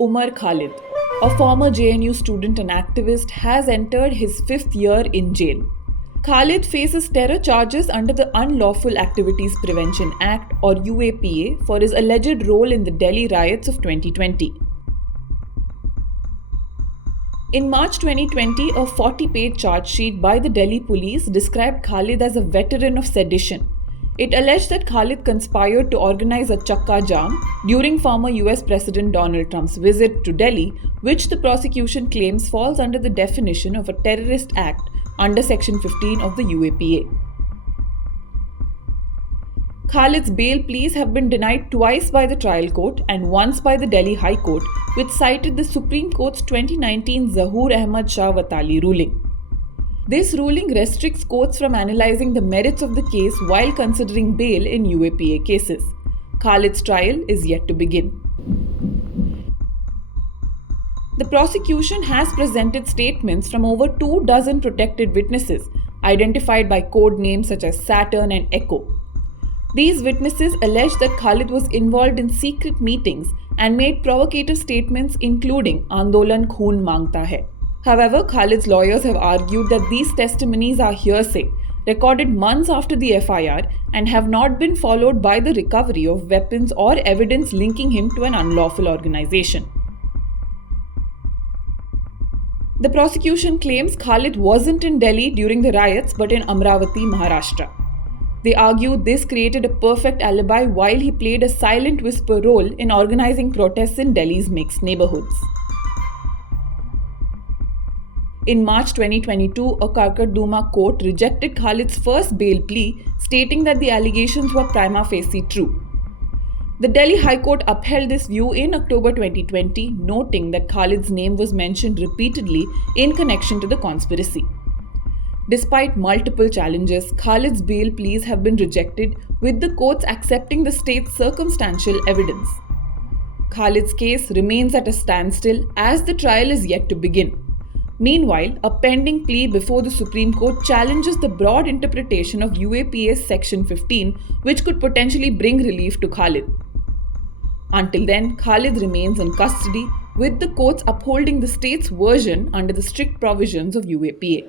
Umar Khalid, a former JNU student and activist, has entered his fifth year in jail. Khalid faces terror charges under the Unlawful Activities Prevention Act or UAPA for his alleged role in the Delhi riots of 2020. In March 2020, a 40-page charge sheet by the Delhi police described Khalid as a veteran of sedition. It alleged that Khalid conspired to organize a Chakka Jam during former US President Donald Trump's visit to Delhi, which the prosecution claims falls under the definition of a terrorist act under Section 15 of the UAPA. Khalid's bail pleas have been denied twice by the trial court and once by the Delhi High Court, which cited the Supreme Court's 2019 Zahoor Ahmad Shah Watali ruling. This ruling restricts courts from analyzing the merits of the case while considering bail in UAPA cases. Khalid's trial is yet to begin. The prosecution has presented statements from over 24 protected witnesses, identified by code names such as Saturn and Echo. These witnesses allege that Khalid was involved in secret meetings and made provocative statements including Andolan Khoon Mangta Hai. However, Khalid's lawyers have argued that these testimonies are hearsay, recorded months after the FIR, and have not been followed by the recovery of weapons or evidence linking him to an unlawful organization. The prosecution claims Khalid wasn't in Delhi during the riots but in Amravati, Maharashtra. They argue this created a perfect alibi while he played a silent whisper role in organizing protests in Delhi's mixed neighborhoods. In March 2022, a Karkarduma court rejected Khalid's first bail plea, stating that the allegations were prima facie true. The Delhi High Court upheld this view in October 2020, noting that Khalid's name was mentioned repeatedly in connection to the conspiracy. Despite multiple challenges, Khalid's bail pleas have been rejected, with the courts accepting the state's circumstantial evidence. Khalid's case remains at a standstill as the trial is yet to begin. Meanwhile, a pending plea before the Supreme Court challenges the broad interpretation of UAPA's Section 15, which could potentially bring relief to Khalid. Until then, Khalid remains in custody, with the courts upholding the state's version under the strict provisions of UAPA.